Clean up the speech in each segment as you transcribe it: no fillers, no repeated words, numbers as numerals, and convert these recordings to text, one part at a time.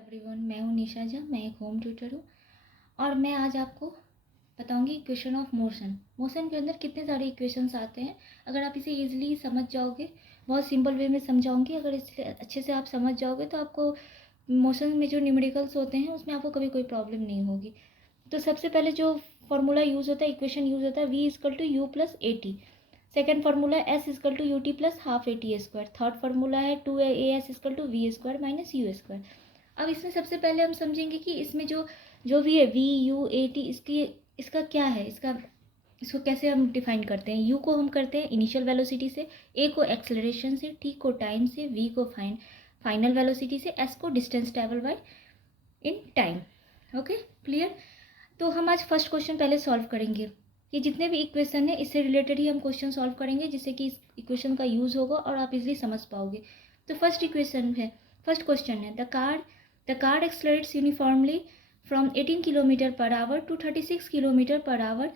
Everyone, मैं हूँ निशा झा। मैं एक होम ट्यूटर हूँ और मैं आज आपको बताऊंगी इक्वेशन ऑफ मोशन। मोशन के अंदर कितने सारे इक्वेशंस आते हैं। अगर आप इसे इजीली समझ जाओगे, बहुत सिंपल वे में समझाऊंगी, अगर इसे अच्छे से आप समझ जाओगे तो आपको मोशन में जो न्यूमेरिकल्स होते हैं उसमें आपको कभी कोई प्रॉब्लम नहीं होगी। तो सबसे पहले जो फॉर्मूला यूज़ होता है, इक्वेशन यूज़ होता है, v is equal to u plus a t. Second formula s is equal to u t plus half a t square. Third formula है 2a is equal to v square minus u square. अब इसमें सबसे पहले हम समझेंगे कि इसमें जो जो भी है वी यू ए टी, इसका क्या है, इसको कैसे हम डिफाइन करते हैं। यू को हम करते हैं इनिशियल वेलोसिटी से, ए को एक्सेलरेशन से, टी को टाइम से, वी को फाइनल वेलोसिटी से, एस को distance travel by in time. Okay, clear. तो हम आज फर्स्ट क्वेश्चन पहले सॉल्व करेंगे। ये जितने भी इक्वेशन है इससे रिलेटेड ही हम क्वेश्चन सॉल्व करेंगे, जिससे कि इस इक्वेशन का यूज़ होगा और आप इजीली समझ पाओगे। तो फर्स्ट क्वेश्चन है the car accelerates uniformly from 18 kilometre per hour to 36 kilometre per hour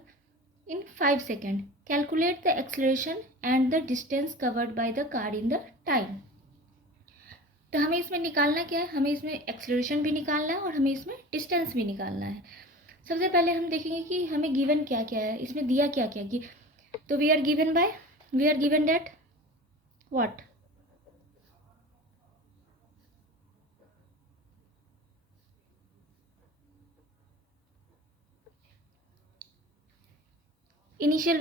in 5 seconds. Calculate the acceleration and the distance covered by the car in the time. तो हमें इसमें निकालना क्या है, हमें इसमें एक्सेलरेशन भी निकालना है और हमें इसमें डिस्टेंस भी निकालना है। सबसे पहले हम देखेंगे कि हमें गिवन क्या क्या है, इसमें दिया क्या क्या कि तो we are given that what, initial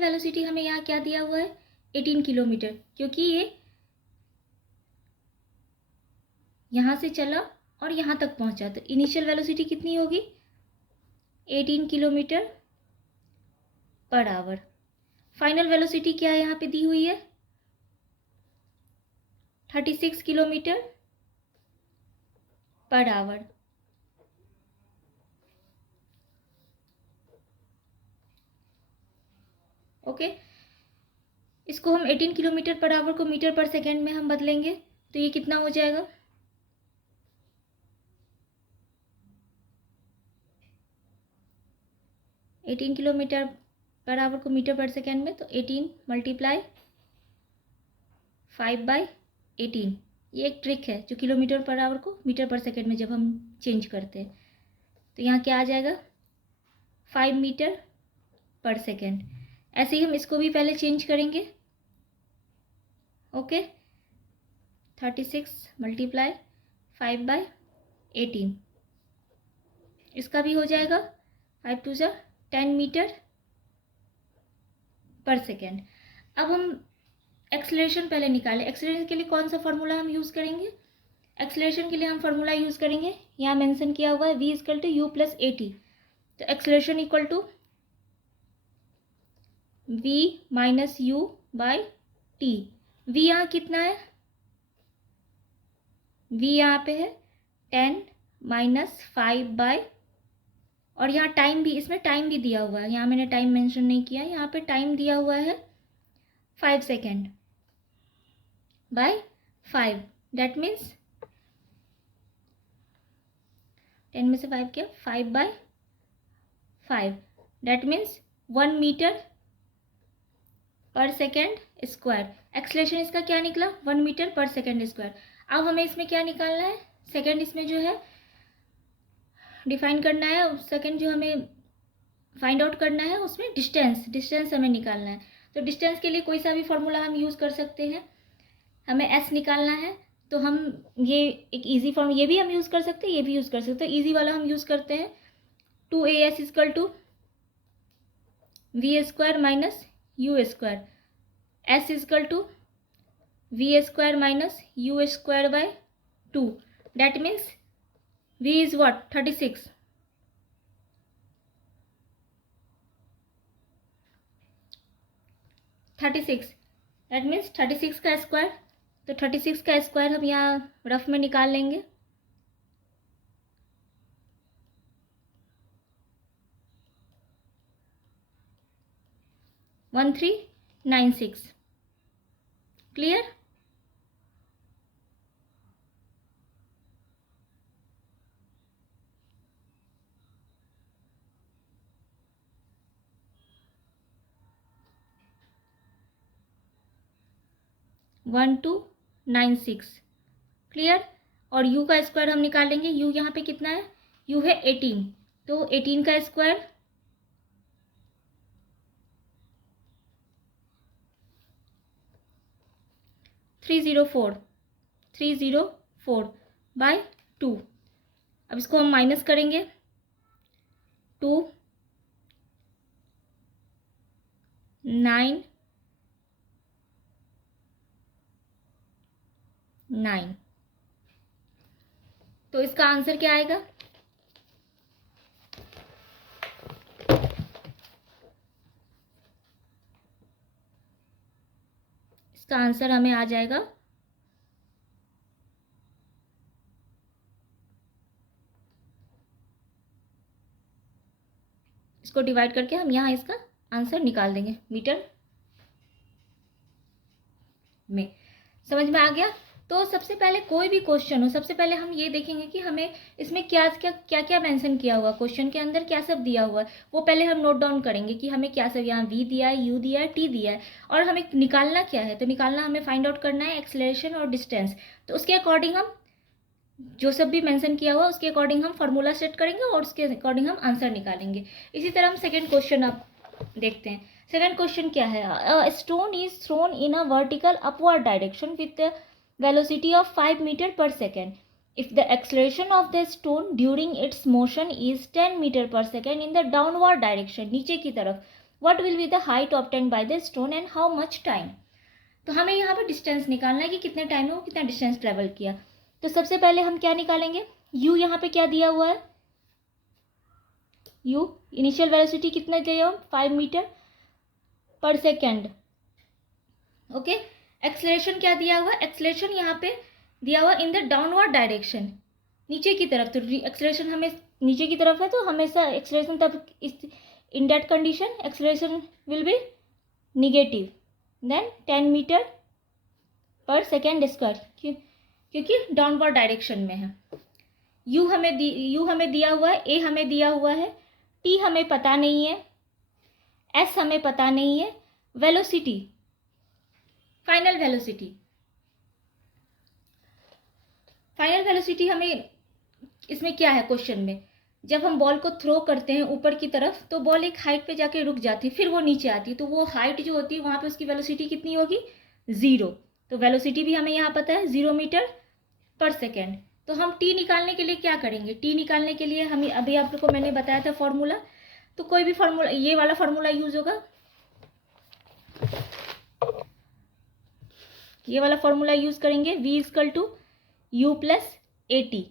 velocity हमें यहाँ क्या दिया हुआ है 18 किलोमीटर, क्योंकि ये यहाँ से चला और यहाँ तक पहुँचा, तो इनिशियल वेलोसिटी कितनी होगी 18 kilometre per our. Final velocity क्या यहाँ पे दी हुई है 36 किलोमीटर पर आवर। ओके, इसको हम 18 किलोमीटर पर आवर को मीटर पर सेकेंड में हम बदलेंगे तो ये कितना हो जाएगा 18 किलोमीटर पर आवर को मीटर पर सेकेंड में, तो 18 मल्टीप्लाई 5/18। ये एक ट्रिक है जो किलोमीटर पर आवर को मीटर पर सेकेंड में जब हम चेंज करते हैं तो यहाँ क्या आ जाएगा 5 मीटर पर सेकेंड। ऐसे ही हम इसको भी पहले चेंज करेंगे। ओके, 36 मल्टीप्लाई 5/18, इसका भी हो जाएगा 5 2 जा 10 मीटर पर सेकेंड। अब हम एक्सेलरेशन पहले निकालें। एक्सेलरेशन के लिए कौन सा फॉर्मूला हम यूज़ करेंगे, एक्सेलरेशन के लिए हम फॉर्मूला यूज़ करेंगे, यहाँ मेंशन किया हुआ है v is equal to u plus a t. तो acceleration equal to v minus u by t. v यहाँ कितना है, v यहाँ पे है 10 माइनस 5 बाय, और यहाँ टाइम भी, इसमें टाइम भी दिया हुआ है, यहाँ मैंने टाइम मेंशन नहीं किया, यहाँ पे टाइम दिया हुआ है 5 सेकेंड बाय 5। दैट मीन्स 10 में से 5 क्या 5/5। That means 1 metre per second square. Acceleration इसका क्या निकला 1 मीटर पर सेकेंड स्क्वायर। अब हमें इसमें क्या निकालना है, सेकेंड इसमें जो है डिफाइन करना है, सेकेंड जो हमें फाइंड आउट करना है उसमें डिस्टेंस हमें निकालना है। तो डिस्टेंस के लिए कोई सा भी फॉर्मूला हम यूज़ कर सकते हैं। हमें एस निकालना है तो हम ये एक इजी फॉर्म, ये भी हम यूज़ कर सकते हैं, ये भी यूज़ कर सकते हैं। इजी वाला हम यूज़ करते हैं 2as is equal to v square minus u square, s is equal to v square minus u square by 2। That means v is what 36, that means 36 का स्क्वायर। तो 36 का स्क्वायर हम यहाँ रफ में निकाल लेंगे। वन 1396। क्लियर। वन 2 9 6। क्लियर। और u का स्क्वायर हम निकालेंगे। u यहाँ पे कितना है, u है 18, तो 18 का स्क्वायर 304 बाय 2। अब इसको हम माइनस करेंगे, 2 9 9, तो इसका आंसर क्या आएगा, इसका आंसर हमें आ जाएगा इसको डिवाइड करके हम यहाँ इसका आंसर निकाल देंगे मीटर में। समझ में आ गया। तो सबसे पहले कोई भी क्वेश्चन हो, सबसे पहले हम ये देखेंगे कि हमें इसमें क्या क्या क्या क्या मेंशन किया हुआ, क्वेश्चन के अंदर क्या सब दिया हुआ है, वो पहले हम नोट डाउन करेंगे कि हमें क्या सब, यहाँ v दिया है, u दिया है, t दिया है, और हमें निकालना क्या है। तो निकालना, हमें फाइंड आउट करना है एक्सेलरेशन और डिस्टेंस। तो उसके अकॉर्डिंग हम जो सब भी मेंशन किया हुआ उसके अकॉर्डिंग हम फार्मूला सेट करेंगे और उसके अकॉर्डिंग हम आंसर निकालेंगे। इसी तरह हम सेकेंड क्वेश्चन अब देखते हैं। सेकेंड क्वेश्चन क्या है, a stone is thrown in a vertical upward direction with velocity of 5 meter per second. If the acceleration of the stone during its motion is 10 meter per second in the downward direction, नीचे की तरफ, what will be the height obtained by the stone and how much time? तो हमें यहाँ पे distance निकालना है कि कितने टाइम में वो कितना डिस्टेंस ट्रेवल किया। तो सबसे पहले हम क्या निकालेंगे, u यहाँ पे क्या दिया हुआ है, u इनिशियल वेलोसिटी कितना दिया हुआ, 5 metre per second. Okay, acceleration क्या दिया हुआ, एक्सलेरेशन यहाँ पे दिया हुआ इन द डाउनवर्ड डायरेक्शन, नीचे की तरफ। तो एक्सलेरेशन हमें नीचे की तरफ है, तो हमेशा एक्सलेरेशन तब in that condition acceleration will be negative then 10 metre per second square, क्योंकि डाउनवर्ड डायरेक्शन में है। u हमें दिया हुआ है, a हमें दिया हुआ है, t हमें पता नहीं है, s हमें पता नहीं है, वेलोसिटी, फाइनल वेलोसिटी हमें इसमें क्या है क्वेश्चन में, जब हम बॉल को थ्रो करते हैं ऊपर की तरफ तो बॉल एक हाइट पे जाके रुक जाती है, फिर वो नीचे आती है, तो वो हाइट जो होती है वहाँ पे उसकी वेलोसिटी कितनी होगी, 0। तो वेलोसिटी भी हमें यहाँ पता है 0 मीटर पर सेकेंड। तो हम टी निकालने के लिए क्या करेंगे, टी निकालने के लिए हमें अभी आप लोग को मैंने बताया था फॉर्मूला, तो कोई भी फॉर्मूला, ये वाला फॉर्मूला यूज होगा, ये वाला फॉर्मूला यूज करेंगे, v is equal to u plus a t.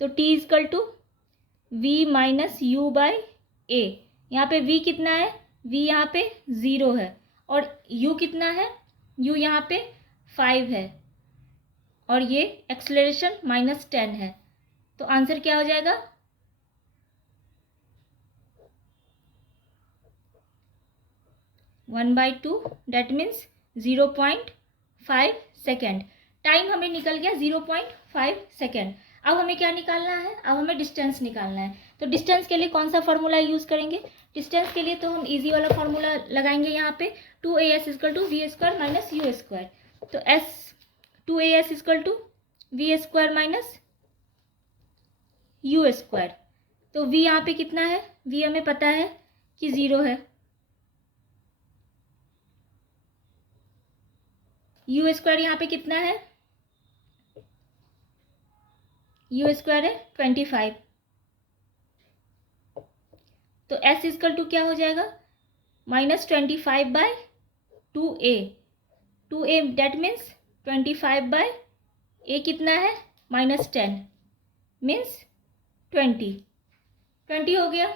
तो t equal to v minus u by a. यहाँ पे v कितना है, v यहाँ पे 0 है, और u कितना है, u यहाँ पे 5 है, और ये एक्सलेरेशन -10 है। तो आंसर क्या हो जाएगा, 1/2, डेट मीन्स 0.5 सेकेंड। टाइम हमें निकल गया 0.5 सेकेंड। अब हमें क्या निकालना है, अब हमें डिस्टेंस निकालना है। तो डिस्टेंस के लिए कौन सा फॉर्मूला यूज करेंगे, डिस्टेंस के लिए तो हम इजी वाला फॉर्मूला लगाएंगे यहाँ पे, 2as is equal to v square minus u square. तो s 2as is equal to v square minus u square. तो v यहाँ पे कितना है, v हमें पता है कि 0 है, यू स्क्वायर यहाँ पे कितना है, यू स्क्वायर है 25। तो s इजकल टू क्या हो जाएगा, -25/2a। 2a that means 25/a कितना है, -10 मीन्स 20 हो गया।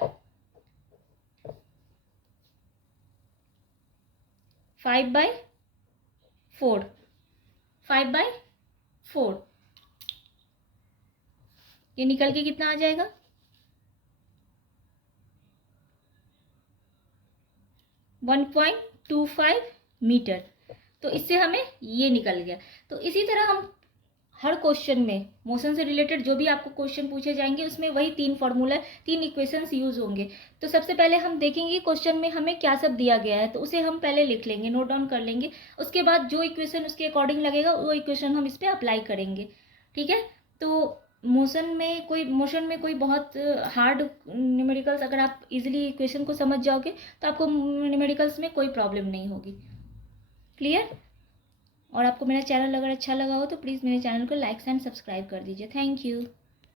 5/4 ये निकल के कितना आ जाएगा, 1.25 मीटर। तो इससे हमें ये निकल गया। तो इसी तरह हम हर क्वेश्चन में मोशन से रिलेटेड जो भी आपको क्वेश्चन पूछे जाएंगे उसमें वही 3 फॉर्मूला 3 इक्वेशंस यूज होंगे। तो सबसे पहले हम देखेंगे क्वेश्चन में हमें क्या सब दिया गया है, तो उसे हम पहले लिख लेंगे, नोट डाउन कर लेंगे। उसके बाद जो इक्वेशन उसके अकॉर्डिंग लगेगा वो इक्वेशन हम इस पर अप्लाई करेंगे, ठीक है। तो मोशन में कोई बहुत हार्ड न्यूमेरिकल्स अगर आप इजीली इक्वेशन को समझ जाओगे तो आपको न्यूमेरिकल्स में कोई प्रॉब्लम नहीं होगी। क्लियर? और आपको मेरा चैनल अगर अच्छा लगा हो तो प्लीज़ मेरे चैनल को लाइक एंड सब्सक्राइब कर दीजिए। Thank you.